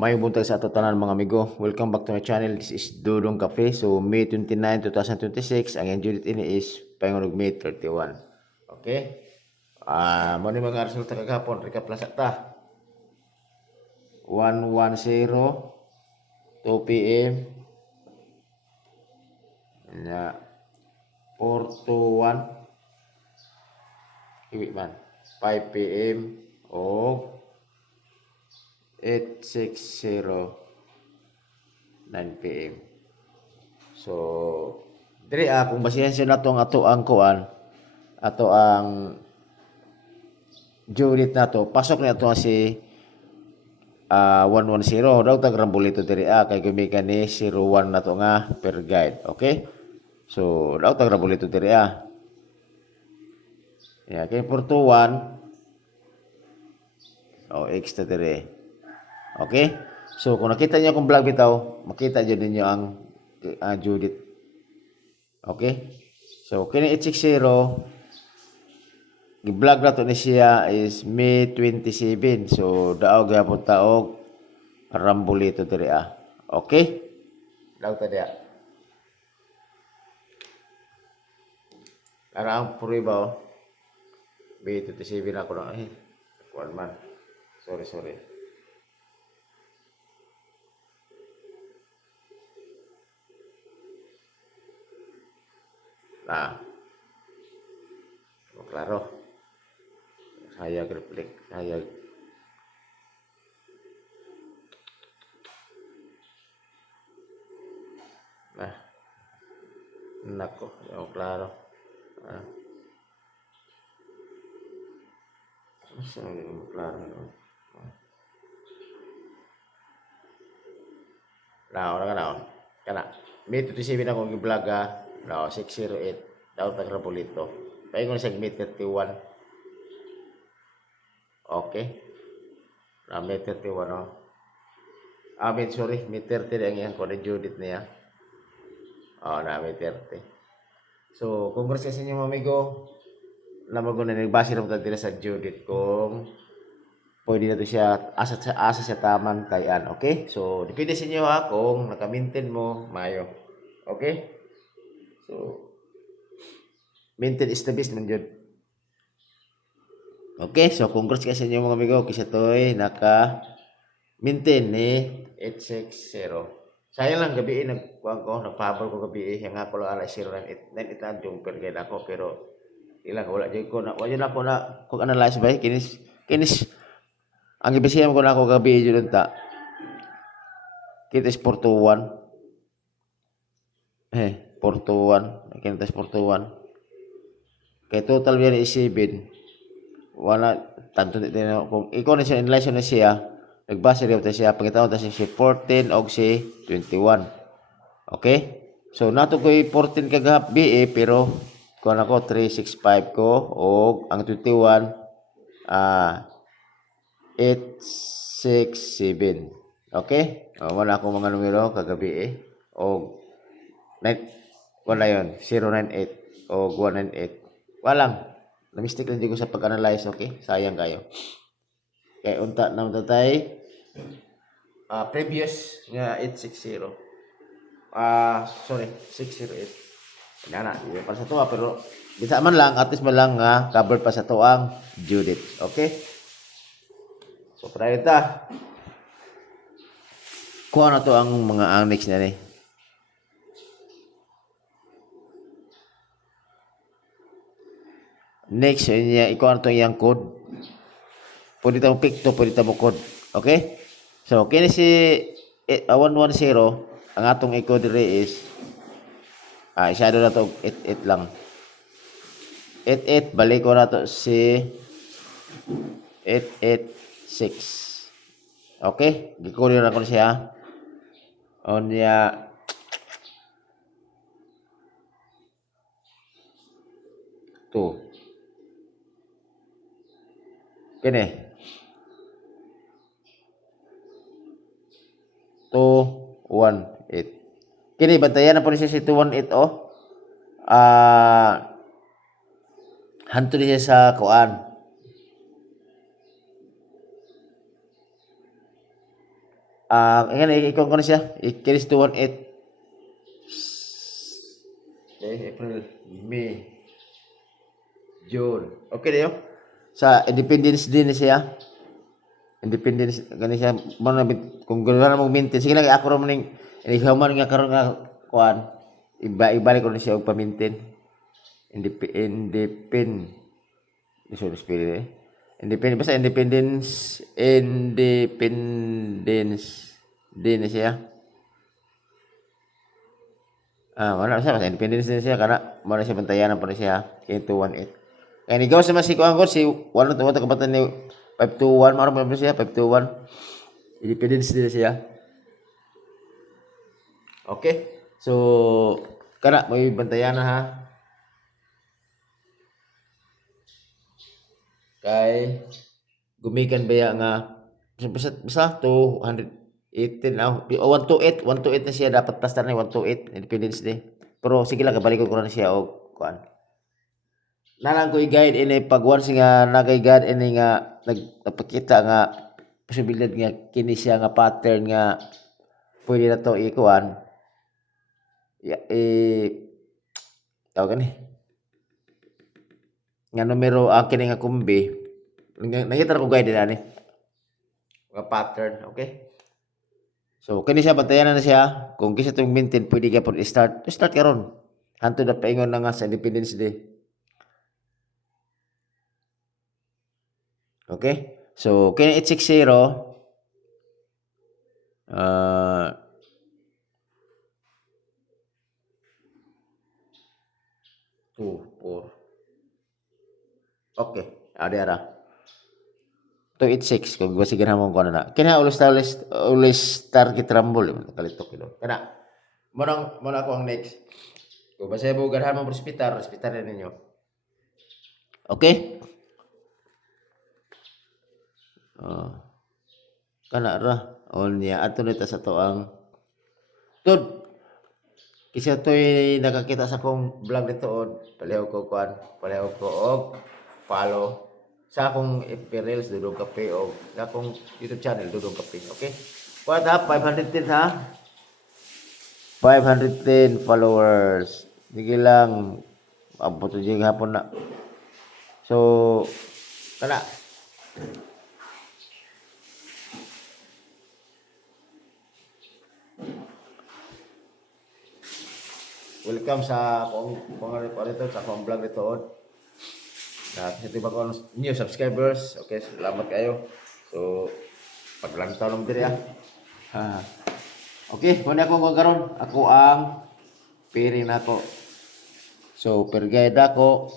May buntag sa ato tanan mga amigo. Welcome back to my channel. This is Dudong Cafe. So May 29, 2026. Ang enjoy ini is pangunog May 31. Okay? Mo ni mga resulta kagahapon. Recap lang sa ta. 110 2 p.m. nya 421 iwi man 5 p.m. o 860 9 p.m. So diri kung basihan siya nato ang ato ang kuan, ato ang Judith nato, pasok na ato si 110 daw tag rambulito diri kay gumikan ni 01 nato nga per guide. Okay? So daw tag rambulito diri yeah, kay 421 extra diri. Okay? So kung nakita niyo akong vlog bitaw, makita jud ninyo ang Judith. Okay? So kini 860 gi-vlog na to ni siya is May 27. So daaw gyapon taog rambulito diri Okay? Daw ta dia. Ang puriba May 27 ako na kuan man. Sorry. Klaro. Hayag reflect, hayag. Nako, klaro. Klaro. Kana. May 27 ako gi-vlog now 608 daw tag Rabolito. Paingon sa May 31. Okay. May 31 sorry, May 30 ang iyang ko ni Judith niya. Na May 30. So, congrats sa inyo mga amigo. Naman ko na nagbase na dito sa Judith kung pwede na to siya asa siya taman tayan. Okay? So, depende sa inyo kung naka-maintain mo mayo. Okay? So, maintain is the best man jud. Okay? So, congrats sa inyo mga amigo. Kisa to'y naka-maintain ni 860. Sayang lang gabi nagpahabol ko gabi yang ako lang alas 098 98 yung per guide ako pero ilang wala jud ko na kung analyze ba kinis ang ibisihan ko na ako gabi jud ta kitis 421 421 kinis 421 kay total yan is 7 wala tanto din kung ikaw na siya analyze na siya nagbase rin ta siya pagkatao ta si 14 og si 21. Okay? So nato ko'y 14 kagahap pero kung ako 365 ko og ang 21 867. Okay? Wala akong mga numero kagabi og wala yon 098 og 198. Walang na-mistake lang ko sa pag-analyze. Okay? Sayang kayo. Kaya unta na tatay previous nga 860 sorry 608 na yun para sa tuwa pero bisa man lang at least man lang nga cover pa sa tuang Judith. Okay, so para ita kuha na to ang mga annex na ni next niya ikuha na to yung code pwede tamo pick to pwede tamo code. Okay, so kini si 110 ang atong i-code dire is isyado na to 88 lang 88 balik ko na to si 886. Okay, gikode na ko siya onya to kini 218 kini bantayan na po siya si 218 hanto siya sa kuan ngayon, ikaw ko na siya. Ikinis 218. April, May, June. Okay na yun. Sa Independence Day na siya. Independence, gani siya. Kung gano'n na mag-maintain. Sige lang, ako naman yung, inihaman nga karoon nga, kuhan. Ibalik ko na siya og pamintin. Independence. Basta Independence Day na siya. Wala siya, basta Independence Day na siya, kana wala siya bantayanan pa na siya, kaya 218. Kaya nigaw sa si Kuangkot, si wala to kapatan ni 521, maro pa siya, 521. Independence Day na siya. Okay, so, kana, may bantayanan ha. Kay gumikan baya nga basta 218 128 na siya dapat plaster na 128 Independence Day. Pero sige lang kabalik ko na siya og kuan. Nalang ko i-guide ini pag once nga nagay-guide ini nga nagpakita nga posibilidad nga kini siya nga pattern nga pwede na to ikuan. Tawag ni nga numero kini nga kumbi nakita ko guide na ni nga pattern, okay? So kini siya bantayan na siya kung kisa tong maintain pwede ka pod start karon hantud na paingon na nga sa Independence Day. Okay, so kini 860 2 4 okay, ada 286 kung sige na mo ko na. Kina always target rumble kalitok kilo. Kana mo ko ang next. Kung basta mo ganahan mo respetar na ninyo. Okay? Kana ra niya ato nita sa to ang tud kisa to'y nakakita sa akong vlog dito paleho ko og follow sa akong Reels Dudong Kape o sa akong YouTube channel Dudong Kape. Okay? What up? 510 ha? 510 followers. Sige lang. Abot yung hapon na. So, kana. Welcome sa akong vlog dito. Ito ba ko new subscribers? Okay, salamat kayo. So, paglang taon naman diri okay, kung ako karon ako ang pairing nako. So, per guide ako.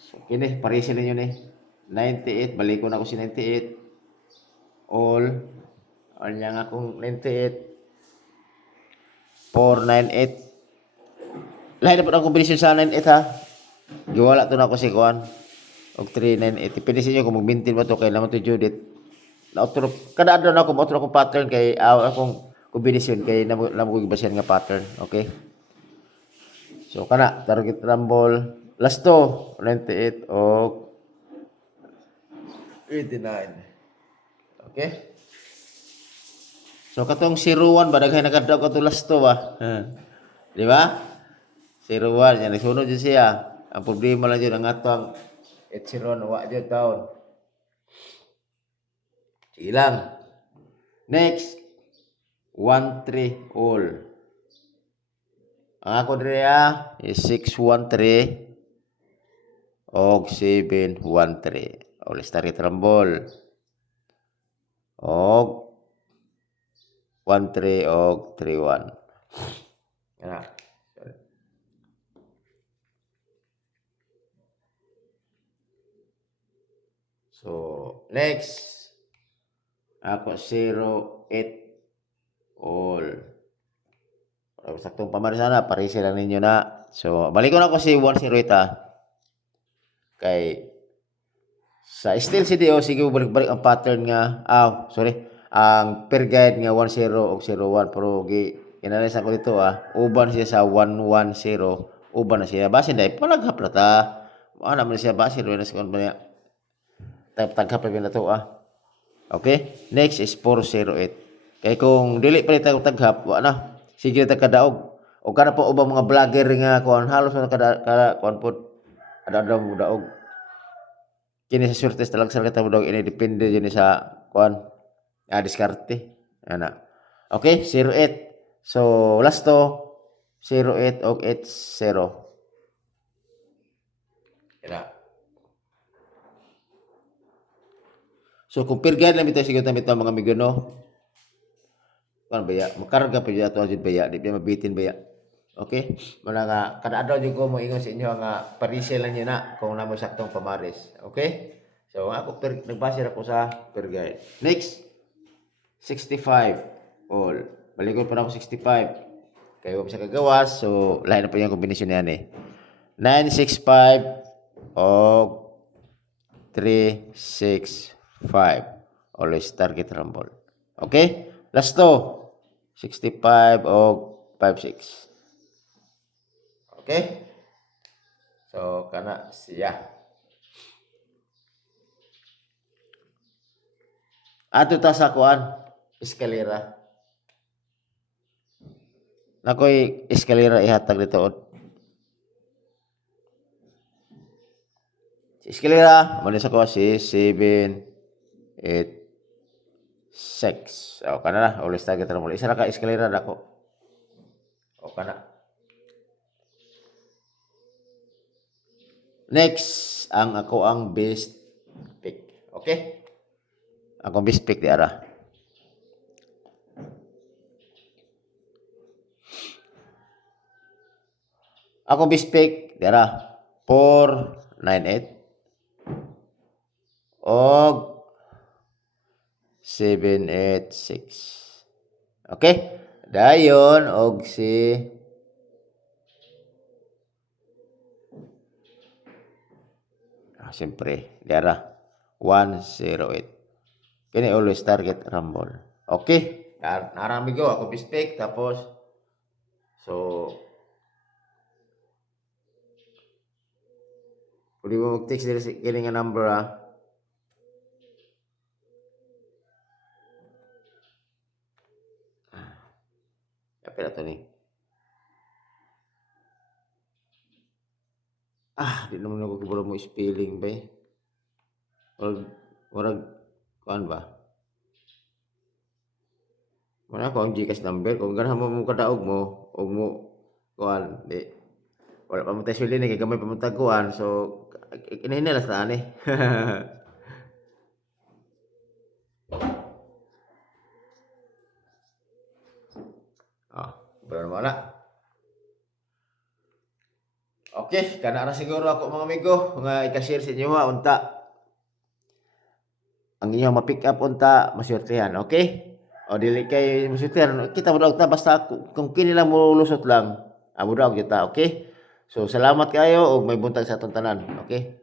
So, kini parisin ninyo ni 98, balik ko na ako si 98. All anya nga akong 98 498. Lain dapat ang kombinasyon sa 98 ha. Giwala to na ako si Kuan og 398. Depende sa inyo kung mag-maintain ba to kay naman to Judith. Na-outro kada adlaw na ako mo ako pattern kay akong kombinasyon kay namo ko gibasehan nga pattern, okay? So kana target rumble last to 98 og 89. Okay? So katong 01 ba daghay nakadaw ka to last to ba? Di ba? 01 yan sunod jud siya. Ang problema lang yun, ang atong 80 wa dyan taon. Sige lang. Next, 1-3 all. Ang ako dira is 6-1-3 og 7-1-3. All start rumble. Og 1-3 og 3-1. Yan. So, next. Ako 0-8 all. Saktong pamari sana, parisi lang ninyo na. So, balik ko na ako si 108 Kay sa still CDO, sige balik-balik ang pattern nga. Ang per guide nga 10 o 01 pero inanalis ako dito uban siya sa 110, uban na siya. Base dahil palaghap na ta. Ano naman siya base doon na sa kumpanya. Taghap na to Okay? Next is 408. Kay kung dili pa tayo taghap, wa na. Sige ta kadaog. O kana po ubang mga vlogger nga kuan halos na kada kuan pod ada mo daog. Kini sa swerte talag sa kita daog ini depende jud sa kuan. Diskarte. Ana. Okay, 08. So last to 08 og 80. Kaya. So kung pirgan lang bitaw siguro bitaw mga amigo no. Kan baya, makarga pa jud ato jud baya, di pa mabitin baya. Okay? Muna nga kada adlaw jud ko mo ingon sa inyo nga parisel lang niyo na kung namo saktong pamaris. Okay? So ako nagbase ako sa per guide. Next 65 all. Balikod pa na ako 65. Kaya wala siya kagawas. So lain na pa yung kombinasyon niyan eh. 965 o 365. Always target rumble. Okay? Last to 65 o 56. Okay? So kana siya. Ato ta sa kuan eskalera. Nakoy eskalera ihatag dito. Eskalera, manis ako si 7, 8, 6. O kana na, always target na mula. Isa na ka eskalera na ako. O kana. Next, ako ang best pick. Okay? Ako best pick di ara. Ako best pick di ara. 498 og 786. Okay? Dayon og si siyempre, diara 108. Kini always target rumble. Okay? Narami ko ako bispek tapos so pwede mo mag-text dito kini nga number ha. Kapila to ni. Di naman ako kibura mo spelling ba eh. Warag kuan ba? Wala ko ang GCash number. Kung ganahan mo kadaog mo, og mo kuan, di. Wala pa mo tayo sili ni, kay gamay pa mo taguan. So, inahinalas na ani. Wala naman na. Okay, kana na siguro ako mga amigo, mga i-share sa inyo ha, unta. Ang inyo ma-pick up unta, maswertehan, okay? O dili kay maswertehan, kita mo daw ta basta kung kini lang mo lusot lang, amo daw kita, okay? So salamat kayo og may buntag sa atong tanan, okay?